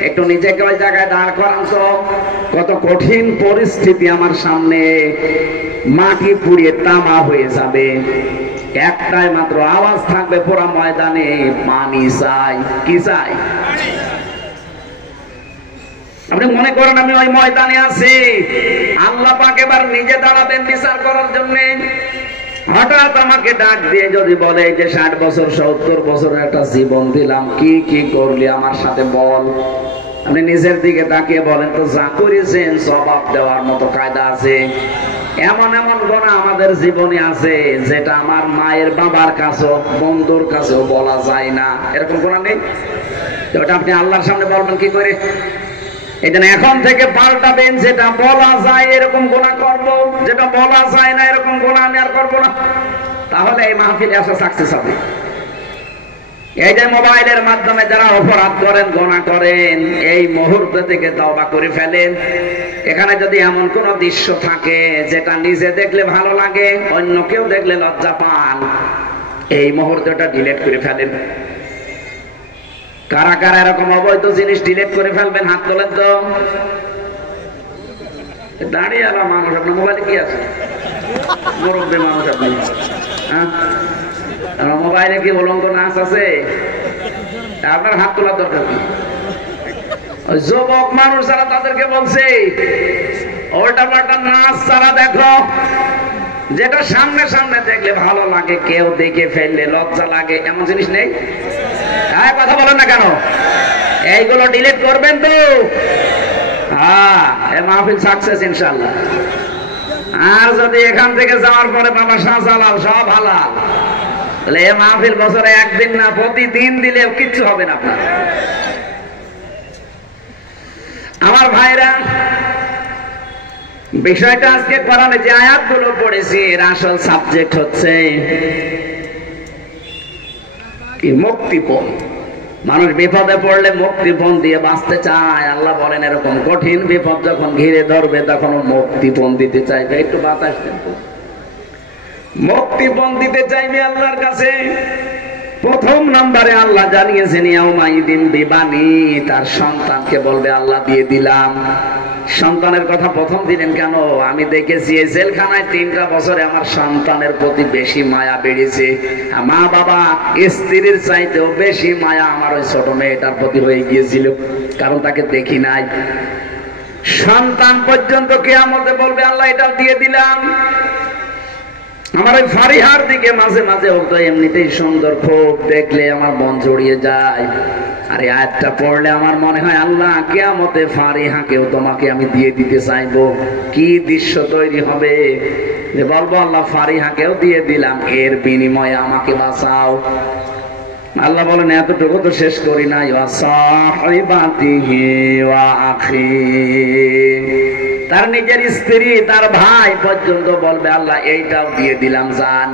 একটু নিজেকে ওই জায়গায় দাঁড় করান তো, কত কঠিন পরিস্থিতি আমার সামনে। মাটি পুড়িয়ে তামা হয়ে যাবে, একটাই মাত্র আওয়াজ থাকবে পুরা ময়দানে, পানি চাই। কি চাই? আপনি মনে করেন আমি ওই ময়দানে আছি, আল্লাহ পাক এবার নিজে দাঁড়াবেন বিচার করার জন্য। হঠাৎ আমাকে ডাক দিয়ে যদি বলে যে 60 বছর 70 বছরের একটা জীবন দিলাম, কি কি করলি আমার সাথে বল। আপনি নিজের দিকে তাকিয়ে বলেন তো, যা করেছেন জবাব দেওয়ার মতো কায়দা আছে? এমন এমন গুনাহ আমাদের জীবনে আছে যেটা আমার মায়ের বাবার কাছেও বন্ধুর কাছেও বলা যায় না, এরকম গুনাহ নেই? ওটা আপনি আল্লাহর সামনে বলবেন কি করে? এই জন্য এখন থেকে পাল্টাবেন, যেটা বলা যায় এরকম গুনাহ করব, যেটা বলা যায় না এরকম গুনাহ আমি আর করব না। তাহলে এই মাহফিলে আসা সাকসেস হবে। এই যে মোবাইলের মাধ্যমে যারা অপরাধ করেন, গুনাহ করেন, এই মুহূর্ত থেকে তওবা করে ফেলেন। এখানে যদি এমন কোন দৃশ্য থাকে যেটা নিজে দেখলে ভালো লাগে, অন্য কেউ দেখলে লজ্জা পান, এই মুহূর্তটা ডিলিট করে ফেলেন। কারা কারা এরকম অবৈধ জিনিস ডিলিট করে ফেলবেন? হাত তোলেন তো। দাঁড়িয়ে আলা মানুষ, আপনার মোবাইলে কি আছে? মুরব্বী মানুষ আপনি, হ্যাঁ? মোবাইলে কি উলঙ্গ নাচ আছে? আপনার হাত তোলার দরকার কি? যুবক মানুষ যারা, তাদেরকে বলছে ওটা পাল্টা নাচ ছাড়া দেখো, যেটা সামনে সামনে দেখলে ভালো লাগে, কেউ দেখে ফেললে লজ্জা লাগে, এমন জিনিস নেই? কথা বলেন না কেন? এইগুলো ডিলিট করবেন তো? হ্যাঁ, এই মাহফিল সাকসেস ইনশাআল্লাহ। আর যদি এখান থেকে যাওয়ার পরে বাবা শাহজালাল সব হালাল, তাহলে এই মাহফিল বছরে একদিন না, প্রতিদিন দিলেও কিচ্ছু হবে না আপনার। আমার ভাইরা, বিষয়টা আজকে কোরআনে যে আয়াতগুলো পড়েছি, এর আসল সাবজেক্ট হচ্ছে কি? মুক্তিপণ। মানুষ বিপদে পড়লে মুক্তিপণ দিয়ে বাঁচতে চায়। আল্লাহ বলেন এরকম কঠিন বিপদ যখন ঘিরে ধরবে, তখন মুক্তিপণ দিতে চাইবে। একটু বাতাস দেন, মুক্তিপণ দিতে চাইবে আল্লাহর কাছে। প্রথম নম্বরে আল্লাহ জানিয়েছেন ইয়াউমাইদিন বিবানি, তার সন্তানকে বলবে আল্লাহ দিয়ে দিলাম। সন্তানের কথা প্রথম দিলেন কেন? আমি দেখেছি এই জেলখানায় 3টা বছরে আমার সন্তানের প্রতি বেশি মায়া বেড়েছে। মা বাবা স্ত্রীর চাইতেও বেশি মায়া আমার ওই ছোট মেয়েটার প্রতি হয়ে গিয়েছিল, কারণ তাকে দেখি নাই। সন্তান পর্যন্ত কিয়ামতে বলবে আল্লাহ এটা দিয়ে দিলাম। আমার ওই ফারিহার দিকে মাঝে মাঝে ও তো এমনিতেই সুন্দর, খুব দেখলে আমার মন জড়িয়ে যায়। আর এই আয়াতটা পড়লে আমার মনে হয় আল্লাহ কিয়ামতে ফারিহাকেও তোমাকে আমি দিয়ে দিতে চাইবো। কি দৃশ্য তৈরি হবে যে বলবো আল্লাহ ফারিহাকেও দিয়ে দিলাম, এর বিনিময়ে আমাকে বাঁচাও। আল্লাহ বলেন এতটুকু তো শেষ করি নাই, তার নিজের স্ত্রী তার ভাই পর্যন্ত বলবে আল্লাহ এইটাও দিয়ে দিলাম জান।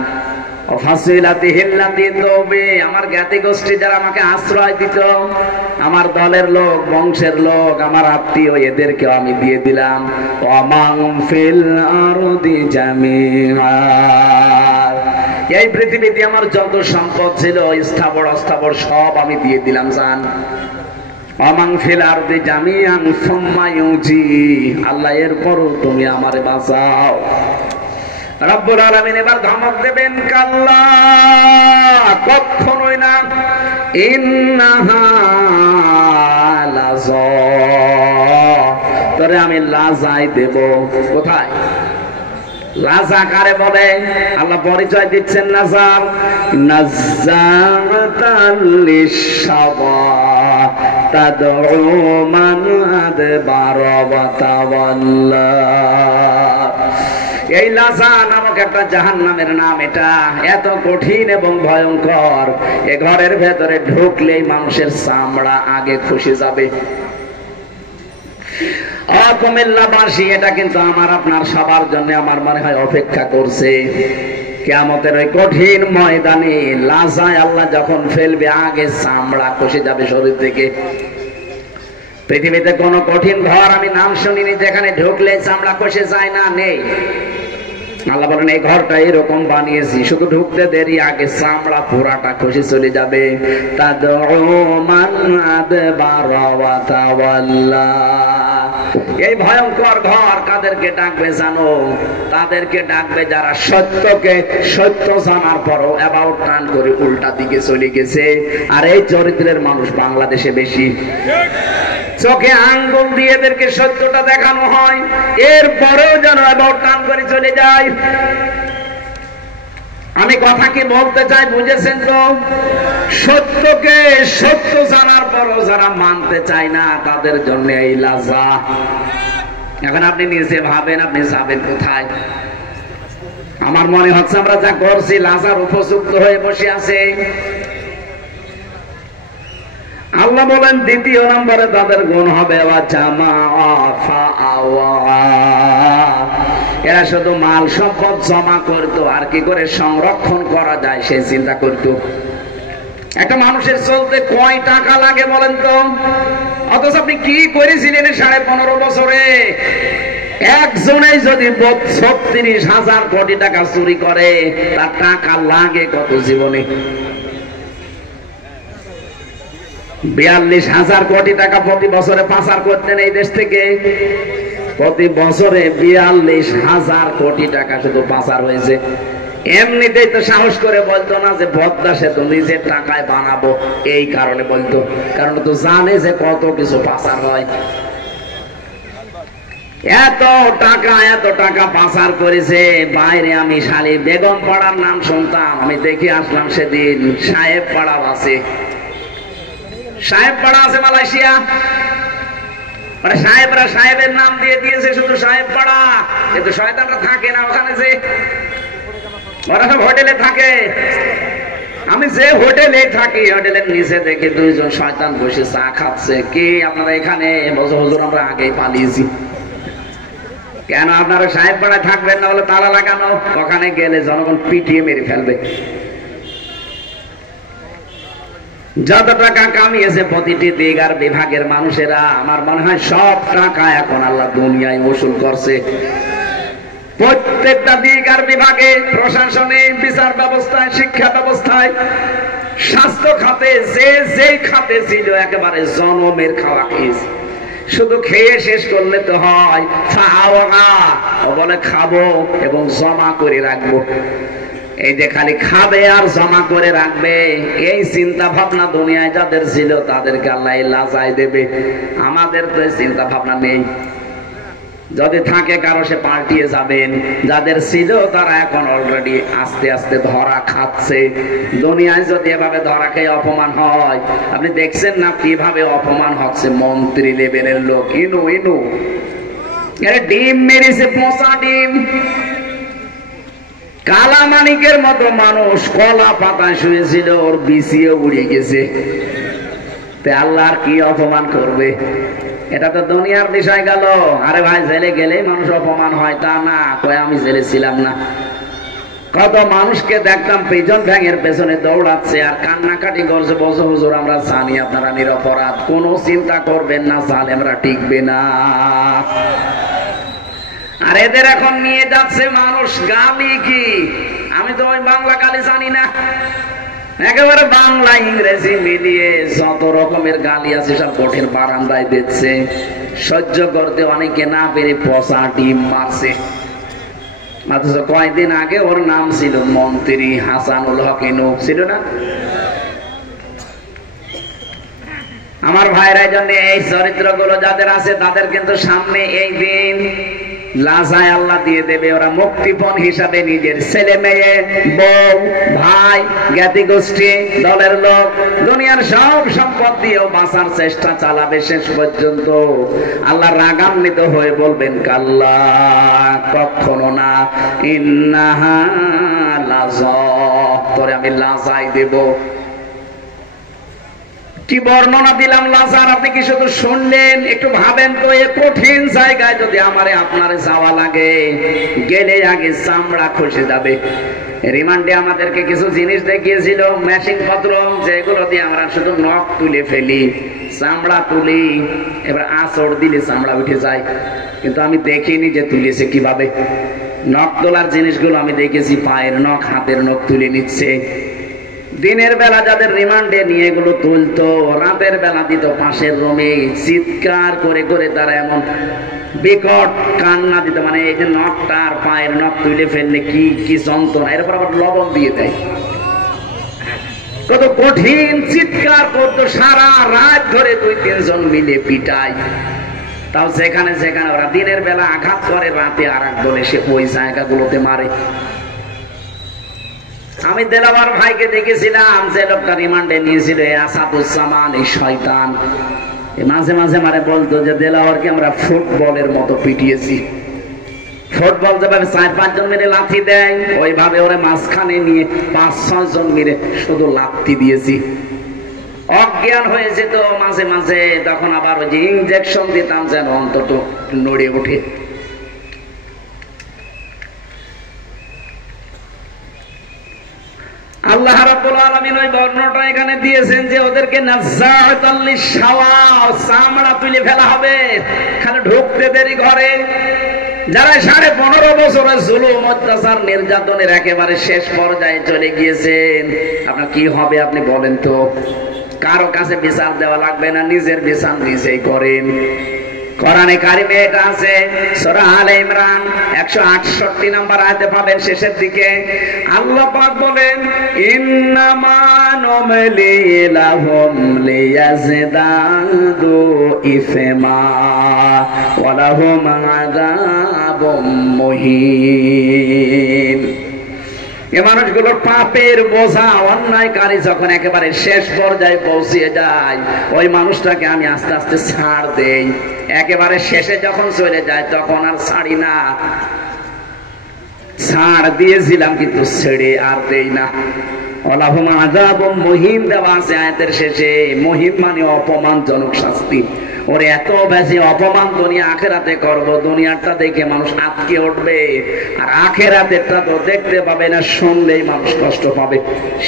আমার জ্ঞাতি গোষ্ঠী যারা আমাকে আশ্রয় দিত, আমার দলের লোক, বংশের লোক, আমার আত্মীয়, এদেরকেও আমি দিয়ে দিলাম। এই পৃথিবীতে আমার যত সম্পদ ছিল স্থাবর অস্থাবর সব আমি দিয়ে দিলাম জান। আল্লাহ এরপরও তুমি আমারে বাঁচাও। রব্বুল আলামিন এবার ধমক দেবেন, কাল্লা, কখনোই না, ইন্নাহা লাযা, তোরে আমি লাজাই দেব। কোথায় লাজা কারে বলে? আল্লাহ পরিচয় দিচ্ছেন নাজার, নাযাতাল লিশাওয়া তাদউ মান আদবারা ওয়া তাওয়াল্লা। এই লাজা নামক একটা জাহান্নামের নাম। এটা এত কঠিন এবং ভয়ঙ্কর, এ ঘরের ভেতরে ঢুকলেই মানুষের চামড়া আগে খসে যাবে। কুমিল্লাবাসী, এটা কিন্তু আমার আপনার সবার জন্য আমার মনে হয় অপেক্ষা করছে। কিয়ামতের ওই কঠিন ময়দানে লাজায় আল্লাহ যখন ফেলবে, আগে চামড়া খসে যাবে শরীর থেকে। পৃথিবীতে কোন কঠিন ঘর আমি নাম শুনিনি যেখানে ঢুকলে চামড়া খসে যায় না, নেই। আল্লাহ বলেন এই ঘরটা এরকম বানিয়েছি, শুধু ঢুকতে দেরি, আগে চামড়া পুরাটা খসে চলে যাবে। এই ভয়ঙ্কর ঘর কাদেরকে ডাকবে জানো? তাদেরকে ডাকবে যারা সত্যকে সত্য জানার পরও অ্যাবাউট টার্ন করে উল্টা দিকে চলে গেছে। আর এই চরিত্রের মানুষ বাংলাদেশে বেশি। চোখে আঙ্গুল দিয়ে এদেরকে সত্যটা দেখানো হয়, এরপরেও যেন অ্যাবাউট টার্ন করে চলে যায়। আমি কথা কি বলতে চাই বুঝেছেন তো? সত্যকে সত্য জানার পরও যারা মানতে চায় না, তাদের জন্য এই লাজা। এখন আপনি নিজে ভাবেন, আপনি যাবেন কোথায়? আমার মনে হচ্ছে আমরা যা করছি লাজার উপযুক্ত হয়ে বসে আছে। আল্লাহ বলেন দ্বিতীয় নম্বরে তাদের গুণ হবে এরা শুধু মাল সম্পদ জমা করত, আর কি করে সংরক্ষণ করা যায় সে চিন্তা করত। একটা মানুষের চলতে কয় টাকা লাগে বলেন তো? অথচ আপনি কি করেছিলেন 15.5 বছরে? একজনেই যদি 36,000 কোটি টাকা চুরি করে, তার টাকা লাগে কত জীবনে? 42,000 কোটি টাকা প্রতি বছরে পাচার করতেন এই দেশ থেকে। প্রতি বছরে 42,000 কোটি টাকা শুধু পাচার হয়েছে। এমনিতেই তো সাহস করে বলতো না যে পদ্মা সেতু নিজের টাকায় বানাবো, এই কারণে বলতো, কারণ তো জানে যে কত কিছু পাচার হয়। এত টাকা পাচার করেছে। বাইরে আমি শালী বেগম পাড়ার নাম শুনতাম, আমি দেখে আসলাম সেদিন সাহেব পাড়াও আছে। সাহেব পাড়া আছে মালয়েশিয়া, সাহেবরা সাহেবের নাম দিয়ে দিয়েছে শুধু সাহেব পাড়া। কিন্তু শয়তানরা থাকে না ওখানে, যে ওরা সব হোটেলে থাকে। আমি যে হোটেলে থাকি, হোটেলের নিচে দেখি 2 জন শয়তান বসে চা খাচ্ছে। কি আপনারা এখানে? বলছে হুজুর আমরা আগেই পালিয়েছি। কেন আপনারা সাহেব পাড়ায় থাকবেন না? বলে তালা লাগানো, ওখানে গেলে জনগণ পিটিয়ে মেরে ফেলবে। যত টাকা কামিয়েছে প্রতিটি দিক আর বিভাগের মানুষেরা, আমার মনে হয় সব টাকা এখন আল্লাহ দুনিয়ায় ওসুল করছে। প্রত্যেকটা দিক আর বিভাগে, প্রশাসনে, বিচার ব্যবস্থায়, শিক্ষা ব্যবস্থায় স্বাস্থ্য খাতে যেই খাতে ছিল একেবারে জনমের খাওয়া খেয়েছে। শুধু খেয়ে শেষ করলে তো হয়, বলে খাবো এবং জমা করে রাখবো। এই যে খালি খাবে আর জমা করে রাখবে, এই চিন্তা ভাবনা দুনিয়ায় যাদের ছিল তাদেরকে আল্লাহ লাজায় দেবে। আমাদের তো এই চিন্তা ভাবনা নেই। যদি থাকে কারো সে পাল্টিয়ে যাবেন। যাদের ছিল তারা এখন অলরেডি আস্তে আস্তে ধরা খাচ্ছে। দুনিয়ায় যদি এভাবে ধরা খেয়ে অপমান হয়, আপনি দেখছেন না কিভাবে অপমান হচ্ছে মন্ত্রী লেভেলের লোক। ইনু ডিম মেরেছে, পচা ডিম। কালামানিকের মতো মানুষ কলা পাতা শুয়েছিল, ওর বিছিয়ে উড়ে গেছে। আল্লাহর কি অপমান করবে? এটা তো দুনিয়ার বিষয় গেল। আরে ভাই, জেলে গেলেই মানুষ অপমান হয় তা না, কয় আমি জেলে ছিলাম না। কত মানুষকে দেখতাম পিজন ভ্যাঙের পেছনে দৌড়াচ্ছে আর কান্নাকাটি করছে, বলছে হুজুর আমরা জানি আপনারা নিরপরাধ, কোনো চিন্তা করবেন না, জালেমরা টিকবে না। আর এদের এখন নিয়ে যাচ্ছে মানুষ গালি। কি আমি তো ওই বাংলা গালি জানি না, একেবারে বাংলা ইংরেজি মিলিয়ে যত রকমের গালি আছে সব কোঠের বারান্দায় দিচ্ছে। সহ্য করতে অনেকে না পেরে পচা ডিম মারছে। অথচ কয়েকদিন আগে ওর নাম ছিল মন্ত্রী হাসানুল হক ইনু, ছিল না? আমার ভাইরা জন্য এই চরিত্রগুলো যাদের আছে তাদের কিন্তু সামনে এই দিন লাজায় আল্লাহ দিয়ে দেবে। ওরা মুক্তিপণ হিসাবে নিজের ছেলে মেয়ে, বউ, ভাই, জ্ঞাতি গোষ্ঠী, দলের লোক, দুনিয়ার সব সম্পদ দিয়েও বাঁচার চেষ্টা চালাবে। শেষ পর্যন্ত আল্লাহ রাগান্বিত হয়ে বলবেন কাল্লা, কখনো না, ইন্নাহা লাযা, তোরে আমি লাজাই দেব। কি বর্ণনা দিলাম লাজার, আপনি কি শুধু শুনলেন? একটু ভাবেন তো, এ কঠিন জায়গায় যদি আমারে আপনারে যাওয়া লাগে, গেলে আগে চামড়া খসে যাবে। রিমান্ডে আমাদেরকে কিছু জিনিস দেখিয়েছিল, মেশিন পত্র, যেগুলো দিয়ে আমরা শুধু নখ তুলে ফেলি, চামড়া তুলি, এবার আঁচড় দিলে চামড়া উঠে যায়। কিন্তু আমি দেখিনি যে তুলেছে কিভাবে। নখ তোলার জিনিসগুলো আমি দেখেছি, পায়ের নখ, হাতের নখ তুলে নিচ্ছে। দিনের বেলা যাদের রিমান্ডে নিয়ে এগুলো তুলতো, রাতের বেলা দিত পাশের রুমে, চিৎকার করে করে তারা এমন বিকট কান্না দিত, মানে এই যে নখটা আর পায়ের নখ তুলে ফেললে কি কি যন্ত্রণা। এরপর আবার লবণ দিয়ে দেয়। কত কঠিন চিৎকার করতো, সারা রাত ধরে 2-3 জন মিলে পিটায়। তাও যেখানে যেখানে ওরা দিনের বেলা আঘাত করে, রাতে আর এক দল এসে ওই জায়গাগুলোতে মারে। আমি দেলাওয়ার ভাইকে দেখেছিলাম, যে লোকটা রিমান্ডে নিয়েছিল, আসাদুজ্জামান, এই শয়তান মাঝে মাঝে মানে বলতো যে দেলাওয়ারকে আমরা ফুটবলের মতো পিটিয়েছি। ফুটবল যেভাবে 4-5 জন মিলে লাথি দেয়, ওইভাবে ওরে মাঝখানে নিয়ে 5-6 জন মিলে শুধু লাথি দিয়েছি। অজ্ঞান হয়েছে তো মাঝে মাঝে, তখন আবার ওই যে ইনজেকশন দিতাম যেন অন্তত নড়ে ওঠে। আল্লাহ রাব্বুল আলামিন ওই বর্ণনাটা এখানে দিয়েছেন যে ওদেরকে নাযাআতাল লিশাওয়া, চামড়া তুলে ফেলা হবে, খালি ঢুকতে দেরি ঘরে। যারা 15.5 বছরের জুলুম, অত্যাচার, নির্যাতনের একেবারে শেষ পর্যায়ে চলে গিয়েছেন, আপনার কি হবে আপনি বলেন তো? কারো কাছে বিচার দেওয়া লাগবে না, নিজের বিচার নিজেই করেন। কোরআনে কারিমে এটা আছে, সূরা আলে ইমরান 168 নম্বর আয়াতে পাবেন শেষের দিকে। আল্লাহ পাক বলেন, ইন্নামা নুমলি লাহুম লিয়াজদাদু ইসমা ওয়া লাহুম আযাবুম মুহিন। এই মানুষগুলোর পাপের বোঝা, অন্যায়কারী যখন একেবারে শেষ পর্যায়ে পৌঁছে যায়, ওই মানুষটাকে আমি আস্তে আস্তে ছাড় দেই। একেবারে শেষে যখন চলে যায় তখন আর ছাড়ি না। ছাড় দিয়েছিলাম কিন্তু ছেড়ে আর দেই না। ওয়ালাহুম আযাবুম মুহিন দেওয়া আছে আয়াতের শেষে। মুহিন মানে অপমানজনক শাস্তি। ওরে এত বেশি অপমান দুনিয়া আখেরাতে করব, দুনিয়াটা দেখে মানুষ আটকে উঠবে, আর আখেরাতেরটা তো দেখতে পাবে না, শুনলেই মানুষ কষ্ট পাবে।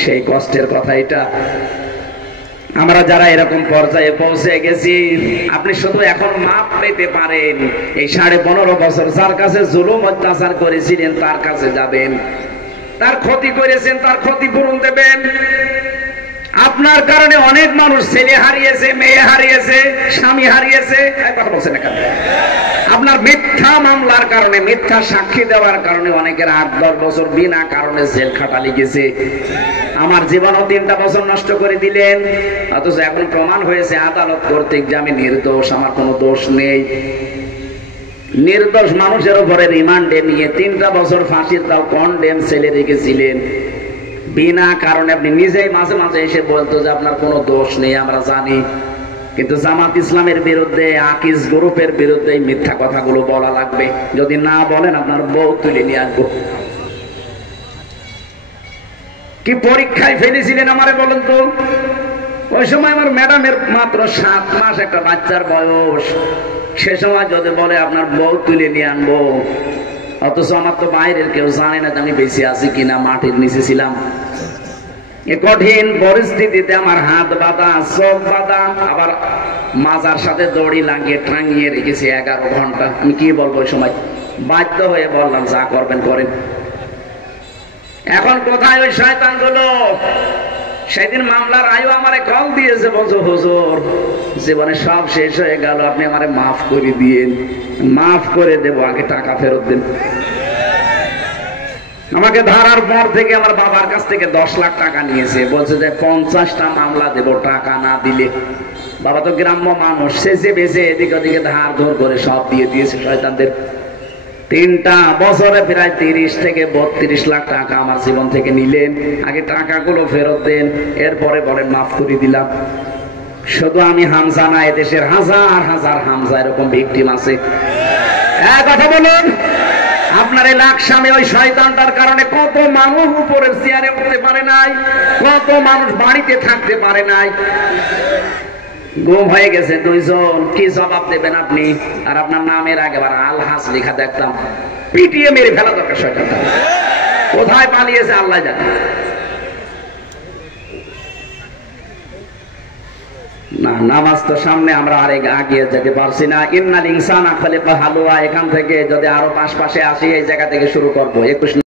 সেই কষ্টের কথা এটা। আমরা যারা এরকম পর্যায়ে পৌঁছে গেছি, আপনি শুধু এখন মাপ পেতে পারেন। এই 15.5 বছর যার কাছে জুলুম অত্যাচার করেছিলেন তার কাছে যাবেন, তার ক্ষতি করেছেন, তার ক্ষতিপূরণ দেবেন। আপনার কারণে অনেক মানুষ ছেলে হারিয়েছে, মেয়ে হারিয়েছে, স্বামী হারিয়েছে। কথা বলছেন না কেন? আপনার মিথ্যা মামলার কারণে, মিথ্যা সাক্ষী দেওয়ার কারণে অনেকের 8-10 বছর বিনা কারণে জেল খাটালি গেছে। আমার জীবনও 3টা বছর নষ্ট করে দিলেন, অথচ এখন প্রমাণ হয়েছে আদালত কর্তৃক যে আমি নির্দোষ, আমার কোনো দোষ নেই। নির্দোষ মানুষের উপরে রিমান্ডে নিয়ে 3টা বছর ফাঁসির তাও কন্ডেম ছেলে রেখেছিলেন বিনা কারণে। আপনি নিজেই মাঝে মাঝে এসে বলতো যে আপনার কোনো দোষ নেই, আমরা জানি, কিন্তু জামাত ইসলামের বিরুদ্ধে, আকিজ গ্রুপের বিরুদ্ধে মিথ্যা কথাগুলো বলা লাগবে। যদি না বলেন আপনার বউ তুলে নিয়ে আসবো। কি পরীক্ষায় ফেলেছিলেন আমারে বলেন তো? ওই সময় আমার ম্যাডামের মাত্র 7 মাস একটা বাচ্চার বয়স। সে সময় যদি বলে আপনার বউ তুলে নিয়ে আনবো, অথচ আমার তো বাইরের কেউ জানে না যে আমি বেঁচে আছি কিনা, মাটির নিচে ছিলাম। এই কঠিন পরিস্থিতিতে আমার হাত বাঁধা, চোখ বাঁধা, আবার মাজার সাথে দড়ি লাগিয়ে টাঙিয়ে রেখেছি 11 ঘন্টা। আমি কি বলবো? ওই সময় বাধ্য হয়ে বললাম যা করবেন করেন। এখন কোথায় ওই শয়তান গুলো? সেদিন মামলার আয়ু আমারে কল দিয়েছে, বলছো হুজুর জীবনে সব শেষ হয়ে গেল, আপনি আমারে মাফ করে দিয়েন। মাফ করে দেবো, আগে টাকা ফেরত দেন। আমাকে ধরার পর থেকে আমার বাবার কাছ থেকে 10 লাখ টাকা নিয়েছে, বলছে যে 50টা মামলা দেবো টাকা না দিলে। বাবা তো গ্রাম্য মানুষ, শেষে বেঁচে এদিকে ওদিকে ধার ধর করে সব দিয়ে দিয়েছে শয়তানদের। 3টা বছরে প্রায় 30 থেকে 32 লাখ টাকা আমার জীবন থেকে নিলেন। আগে টাকাগুলো ফেরত দেন, এরপরে বলেন মাফ করে দিলাম। শুধু আমি হামজা না, এদেশের হাজার হাজার হামজা এরকম ভিকটিম আছে। কথা বলুন, আপনার এই লাকসামে ওই শয়তানটার কারণে কত মানুষ উপরের চেয়ারে উঠতে পারে নাই, কত মানুষ বাড়িতে থাকতে পারে নাই। গুম হয়ে গেছে 2 জন। কি জবাব দেবেন আপনি? আর আপনার নামের আগে আবার আলহাজ লেখা দেখতাম। পিটিয়ে মেরে ফেলা দরকার শয়তানটা। কোথায় পালিয়েছে আল্লাহ জানে। না, নামাজ তো সামনে, আমরা আরে আগিয়ে যেতে পারছি না। ইন্নাল ইনসানা খালিকা হালুয়া, এখান থেকে যদি আরো পাশে আসি, এই জায়গা থেকে শুরু করবো। 21